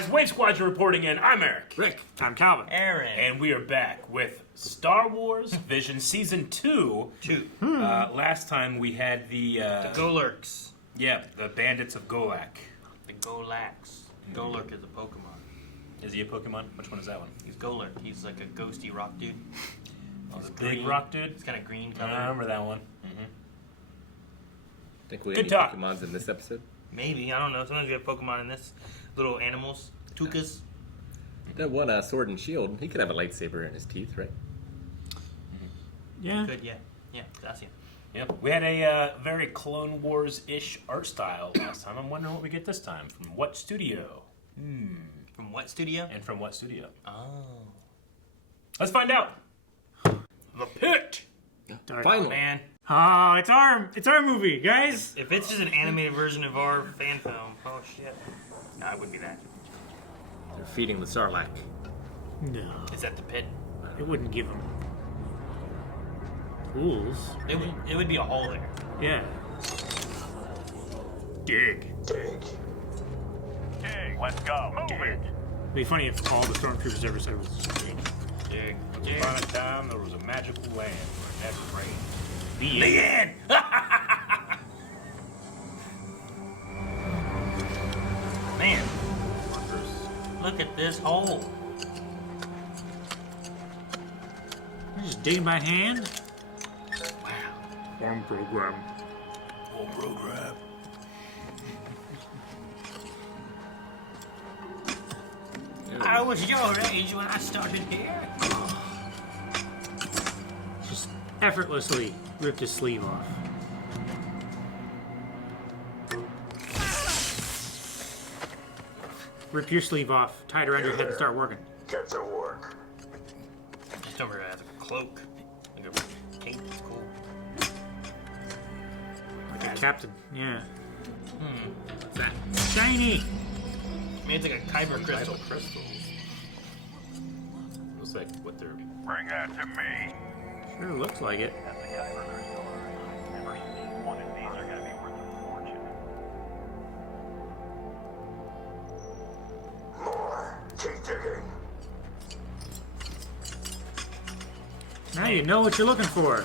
guys, Wave Squadron reporting in. I'm Eric. Rick. I'm Calvin. Aaron. And we are back with Star Wars Vision Season 2. Last time we had the Golurks. Yeah, the Bandits of Golak. The Golax. Golurk is a Pokemon. Is he a Pokemon? Which one is that one? He's Golurk. He's like a ghosty rock dude. Oh, the big rock dude? It's kind of green I color. remember that one. Think we have Good any talk. Pokemons in this episode? Maybe. I don't know. Sometimes we have Pokemon in this. Little animals. Tukas. That one Sword and Shield, he could have a lightsaber in his teeth, right? Yeah. Good, yeah. Yeah, that's it. Yep. We had a very Clone Wars-ish art style last time. I'm wondering what we get this time. From what studio? From what studio? And from what studio? Oh. Let's find out. The Pit. Finally. Man, Oh, it's our movie, guys. if it's just an animated version of our fan film, oh shit. No, it wouldn't be that. They're feeding the Sarlacc. No, Is that the pit? it wouldn't give them tools. It would be a hole there. Yeah. Dig. Dig, let's go. Move it. It'd be funny if all the stormtroopers ever said it was dig. Dig. Once upon a time, there was a magical land where it never rained. The end. Man, look at this hole. You're just digging by hand. Wow. Farm program. Full program. I was your age when I started here. Just effortlessly ripped his sleeve off. Rip your sleeve off, tie it around your head, and start working. Get to work. Just over here has a cloak. Like a cape. It's cool. Like a captain. Yeah. What's that? Shiny. I mean, it's like a kyber crystal. Crystals. Looks like what they're... Bring that to me. Sure looks like it. That's the guy for their solar. Never seen one of these are gonna be worth a fortune. More. Keep digging. Now you know what you're looking for.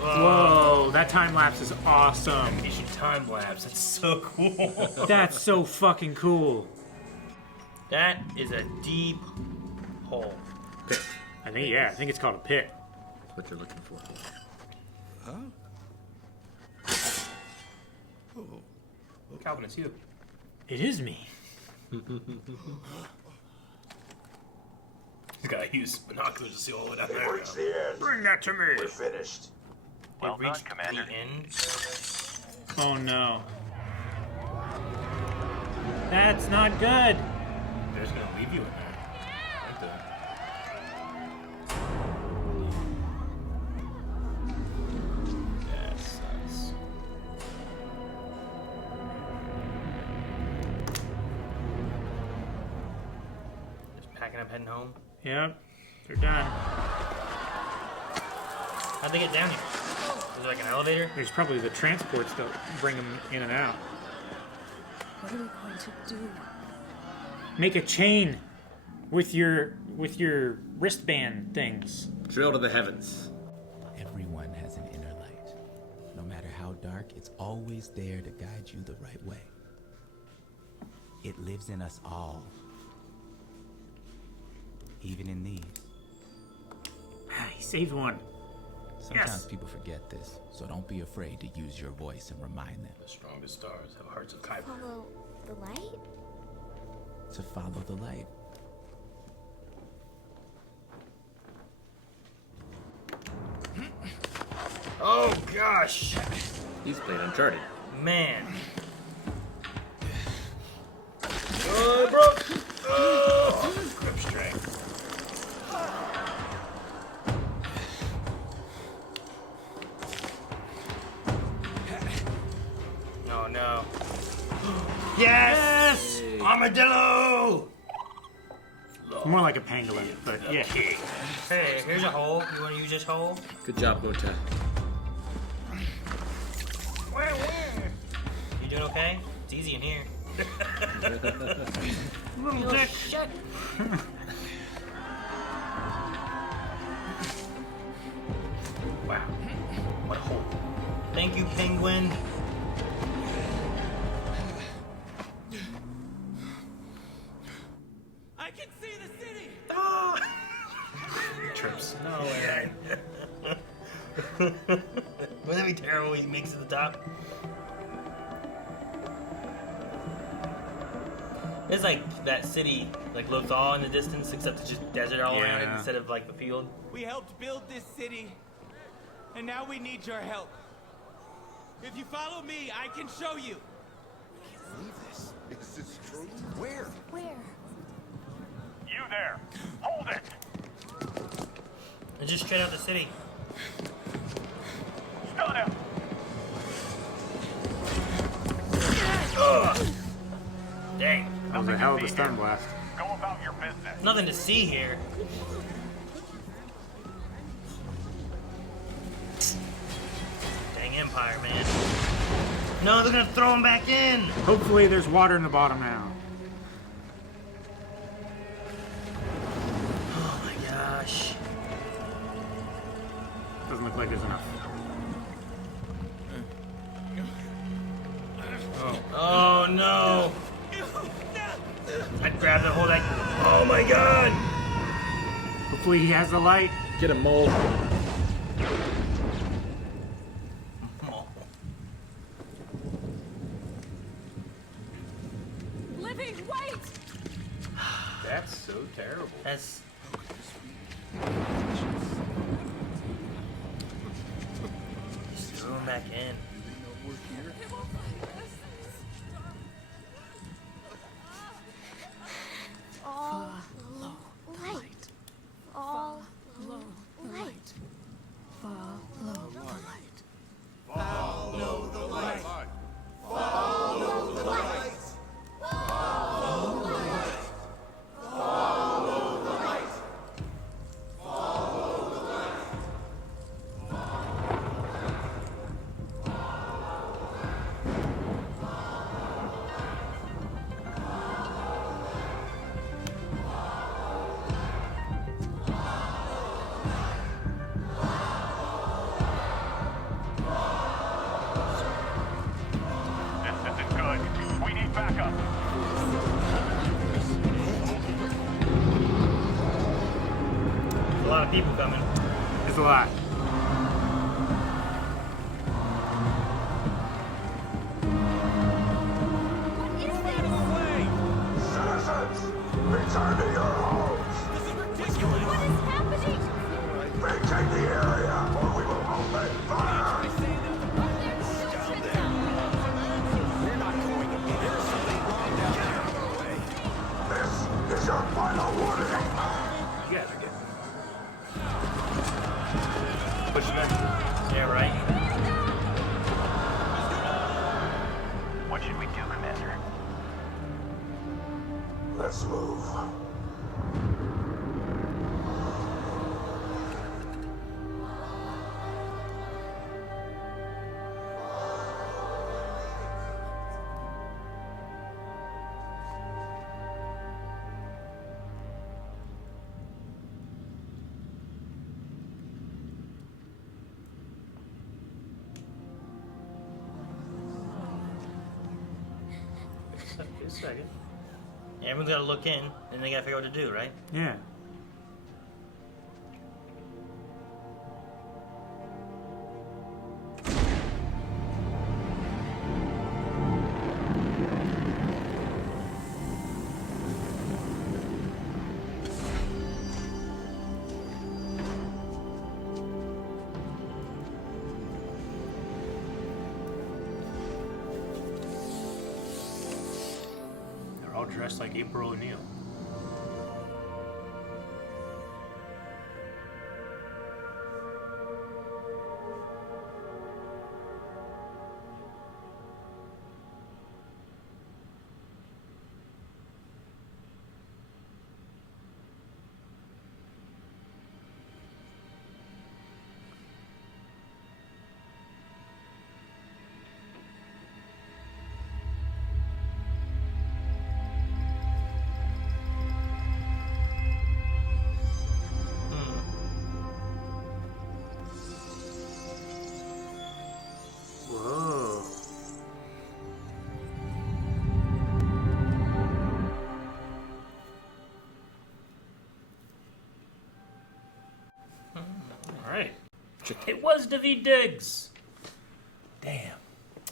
Whoa, that time lapse is awesome. Animation time lapse. That's so cool. That's so fucking cool. That is a deep hole. Pit. I think it's called a pit. That's what you're looking for. Calvin, it's you. It is me. You gotta use binoculars to see all the way down We've there. reached the end. Bring that to me. We're finished. Well done, Commander. The end. Oh no. That's not good. They're just gonna leave you in there. Like that. That sucks. Just packing up, heading home. Yep, they're done. How'd they get down here? Is there like an elevator? There's probably the transports that bring them in and out. What are we going to do? Make a chain with your wristband things. Drill to the heavens. Everyone has an inner light. No matter how dark, it's always there to guide you the right way. It lives in us all. Even in these. He saved one. Sometimes Yes. people forget this, so don't be afraid to use your voice and remind them The strongest stars have hearts of kyber. Follow the light? to follow the light. Oh gosh, He's playing Uncharted. man. Oh, it broke! Oh, grip strength. Oh no. Yes! Armadillo! More like a pangolin, but yeah. Hey, here's a hole. You want to use this hole? Good job, Mota. You doing okay? It's easy in here. Little dick. Shit. Wow. What a hole. Thank you, penguin. I can see the city. Trips. No way. Wouldn't that be terrible? He makes it to the top. It's like that city, like Lothal in the distance, except it's just desert all around it Yeah. instead of like the field. We helped build this city, and now we need your help. If you follow me, I can show you. Is this true? Where? Where? You there! Hold it! It's just straight out the city. Stun him! Ugh. Dang. That was a hell of a stun blast. Go about your business. Nothing to see here. Dang Empire, man. No, they're gonna throw him back in. Hopefully there's water in the bottom now. Oh my gosh. Doesn't look like there's enough. Oh no. I grabbed the whole like. Oh my god. Hopefully he has the light. Get a mole. Living, wait! That's so terrible. That's. Just throw him back in. It won't find us. Follow light. Follow light. Follow the light. This isn't good. We need backup. A lot of people coming. There's a lot. What is this? Citizens, return to your homes. What is happening? Vacate the area, or we will open fire. There's children down This is your final warning. You guys are good. Push it back. Yeah, right. What should we do, Commander? Let's move. Just a second. Everyone's gotta look in, and they gotta figure out what to do, right? Yeah. They're all dressed like April O'Neil. It was David Diggs. Damn.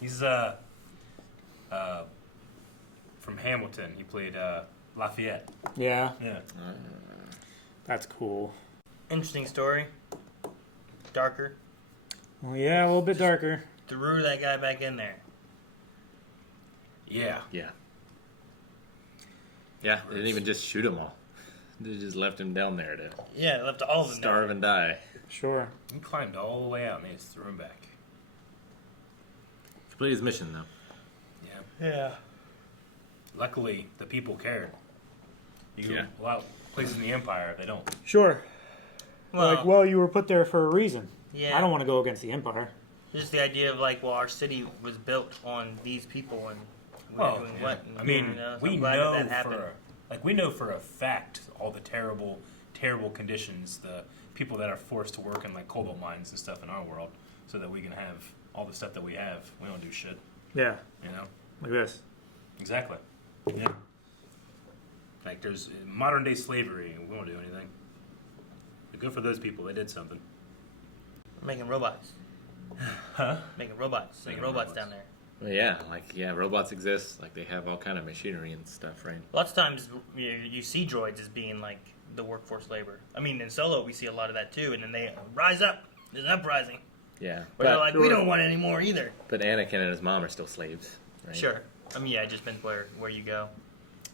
He's from Hamilton. He played Lafayette. Yeah, Yeah. that's cool. Interesting story. Darker. Well, yeah, a little bit darker. Threw that guy back in there. Yeah. Yeah. Yeah, they didn't even just shoot them all. They just left him down there to Yeah, left all of them down. starve and die. Sure. He climbed all the way out and they just threw him back. Completed his mission, though. Yeah. Yeah. Luckily, the people cared. Yeah. A lot of places in the Empire, they don't. Sure. Well, Well, you were put there for a reason. yeah. I don't want to go against the Empire. Just the idea of like, well, our city was built on these people, and we're doing what? And, I mean, you know, so we I'm glad know that happened. we know for a fact all the terrible conditions, the people that are forced to work in like cobalt mines and stuff in our world, so that we can have all the stuff that we have. We don't do shit, Yeah, you know. like this. Exactly. Yeah. Like there's modern day slavery, and we don't do anything. But good for those people. They did something. We're making robots. Huh? Making robots. Making robots robots. down there. Well, yeah, robots exist. Like, they have all kind of machinery and stuff, right? Lots of times you see droids as being like the workforce labor. I mean, in Solo we see a lot of that too, and then they rise up. There's an uprising. Yeah. Where they're But, like, we don't want it anymore either. but Anakin and his mom are still slaves, right? Sure. I mean, yeah, it just depends where you go.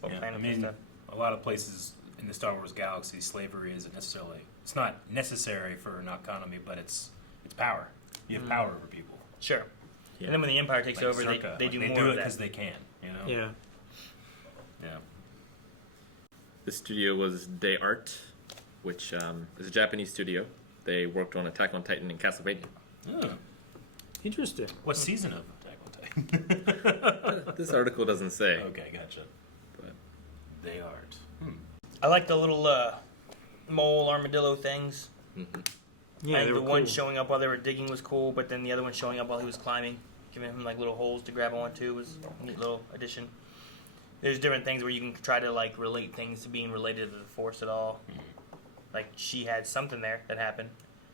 What Yeah, planet I and mean, stuff. a lot of places in the Star Wars galaxy, slavery isn't necessarily. It's not necessary for an economy, but it's power. You have power over people. Sure. Yeah. And then when the Empire takes Like over, Circa, they like, do they more do of it that. because they can. You know. Yeah. Yeah. The studio was Day Art, which is a Japanese studio. They worked on Attack on Titan and Castlevania. Oh. Interesting. What season of Attack on Titan? This article doesn't say. Okay, gotcha. But They aren't. I like the little mole armadillo things. Yeah, I they think were the cool. one showing up while they were digging was cool, but then the other one showing up while he was climbing, giving him like little holes to grab onto was a neat little addition. There's different things where you can try to like relate things to being related to the Force at all. Like she had something there that happened.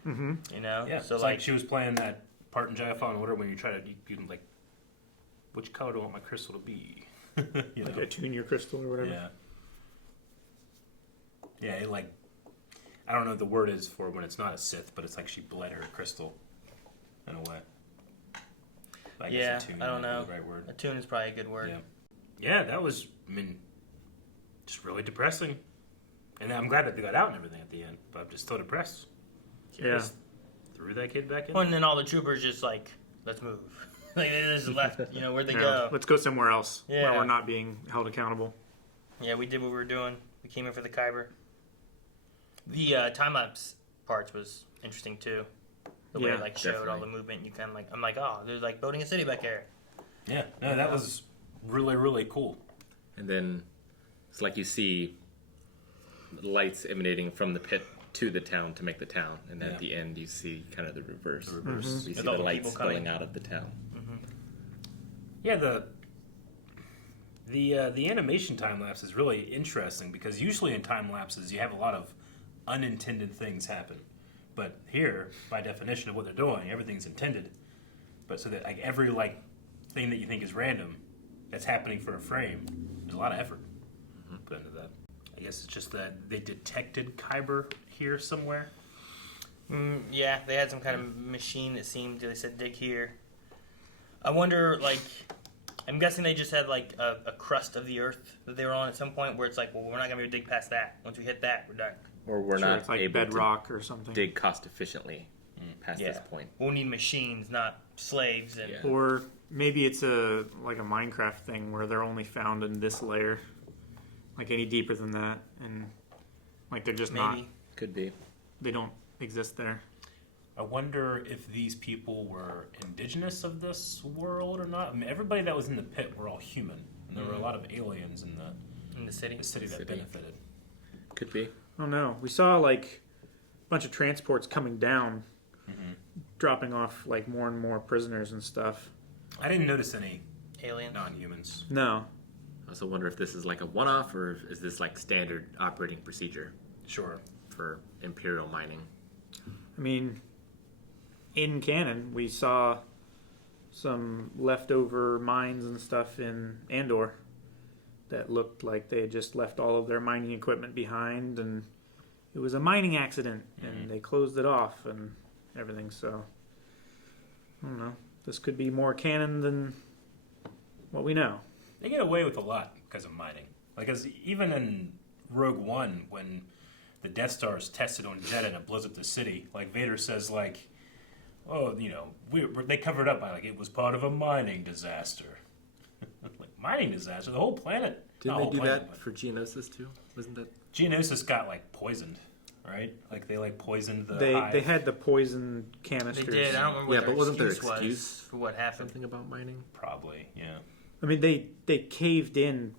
Mm-hmm. You know? Yeah. So it's like she was playing that part in Jedi Fallen Order when you try to you can like, which color do I want my crystal to be? You know. Like attune your crystal or whatever. Yeah. Yeah, it like I don't know what the word is for when it's not a Sith, but it's like she bled her crystal in a way. But I guess yeah, attune I don't might be know. the right word. Attune is probably a good word. Yeah. Yeah, that was just really depressing. And I'm glad that they got out and everything at the end, but I'm just so depressed. Yeah. Just threw that kid back in. Well, and then all the troopers just like, let's move. Like they just left. You know, where'd they Yeah, go? let's go somewhere else Yeah. where we're not being held accountable. Yeah, we did what we were doing. We came in for the Kyber. The time lapse parts was interesting too. The way Yeah, it like showed all definitely. the movement. You kind of like, I'm like, oh, there's like building a city back here. Yeah, no, that was really, really cool. And then it's like you see lights emanating from the pit to the town to make the town, and then at the end you see kind of the reverse. You see With the all the lights people coming. spilling out of the town. Yeah, the animation time lapse is really interesting because usually in time lapses you have a lot of unintended things happen, but here, by definition of what they're doing, everything's intended. But so that like every like thing that you think is random, that's happening for a frame, there's a lot of effort put into that. I guess it's just that they detected Kyber here somewhere. Yeah, they had some kind of machine that seemed, they said dig here. I wonder, like, I'm guessing they just had like a crust of the earth that they were on at some point where it's like, well, we're not going to be able to dig past that. Once we hit that, we're done. Or we're Sure, not it's like able bedrock or something. to dig cost efficiently past Yeah. this point. We'll need machines, not slaves. And Yeah. Or maybe it's a Minecraft thing where they're only found in this layer, like any deeper than that, and like they're just not. maybe. Could be. They don't exist there. I wonder if these people were indigenous of this world or not. I mean, everybody that was in the pit were all human, and there were a lot of aliens in In the city. the city that City. benefited. Could be. I don't know. We saw like a bunch of transports coming down, dropping off like more and more prisoners and stuff. I didn't notice any Aliens. non-humans. No, I also wonder if this is like a one-off or is this like standard operating procedure Sure. for Imperial mining? I mean, in canon, we saw some leftover mines and stuff in Andor that looked like they had just left all of their mining equipment behind, and it was a mining accident, and they closed it off and everything. So I don't know. This could be more canon than what we know. They get away with a lot because of mining. Like, as even in Rogue One, when the Death Star is tested on Jedha and it blows up the city, like Vader says, like, "Oh, you know, they covered up by like it was part of a mining disaster." Like, mining disaster, the whole planet. Didn't not they whole do planet, that for Geonosis too? Wasn't that? Geonosis got like poisoned, right? Like they like poisoned the They hive. had the poison They canisters. did. I don't remember what Yeah, their but wasn't there excuse was excuse for what happened. Something about mining? Probably, yeah. I mean, they caved in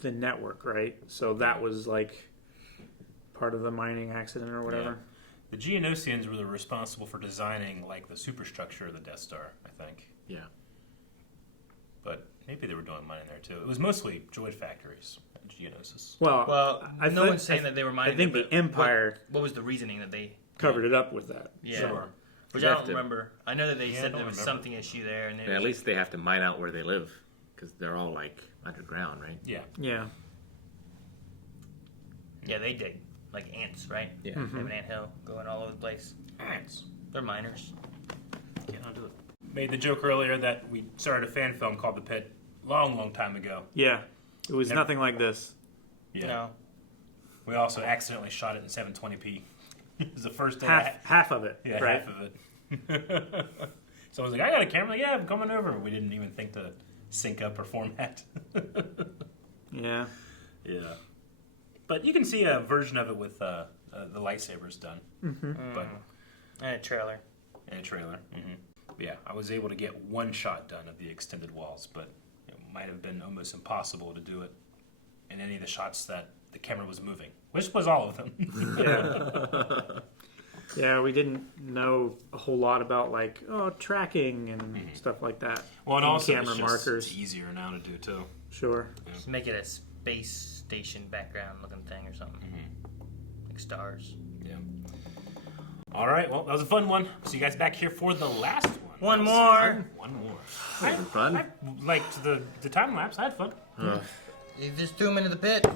the network, right? So that was like part of the mining accident or whatever. The Geonosians were responsible for designing like the superstructure of the Death Star, I think. Yeah. But maybe they were doing mining there too. It was mostly droid factories at Geonosis. Well, No one's saying that they were mining. I think it, but the Empire What was the reasoning that they covered it up with that. Yeah. Sure. Which They I have don't to- remember. I know that they Yeah, I said don't there was remember. something issue there, and they And at least they have to mine out where they live, because they're all like underground, right? Yeah. Yeah. yeah, they dig like ants, right? Yeah. They have an anthill going all over the place. Ants. They're miners. Can't undo it. Made the joke earlier that we started a fan film called The Pit long time ago. Yeah. It was Never- nothing like this. Yeah. No. We also accidentally shot it in 720p. It was the first day. Half of it. Yeah, right. half of it. Someone's like, "I got a camera." Like, yeah, I'm coming over. We didn't even think to sync up or format. Yeah. Yeah. But you can see a version of it with the lightsabers done. But And a trailer. in a trailer. Yeah, I was able to get one shot done of the extended walls, but it might have been almost impossible to do it in any of the shots that the camera was moving, which was all of them. Yeah. Yeah, we didn't know a whole lot about like tracking and stuff like that. Well, and In also camera it's markers. It's easier now to do too. Sure. Just make it a space station background looking thing or something. Like stars. Yeah. All right. Well, that was a fun one. See you guys back here for the last one. One That was more. fun. One more. Having fun. I liked the time lapse. I had fun. You just threw him into the pit.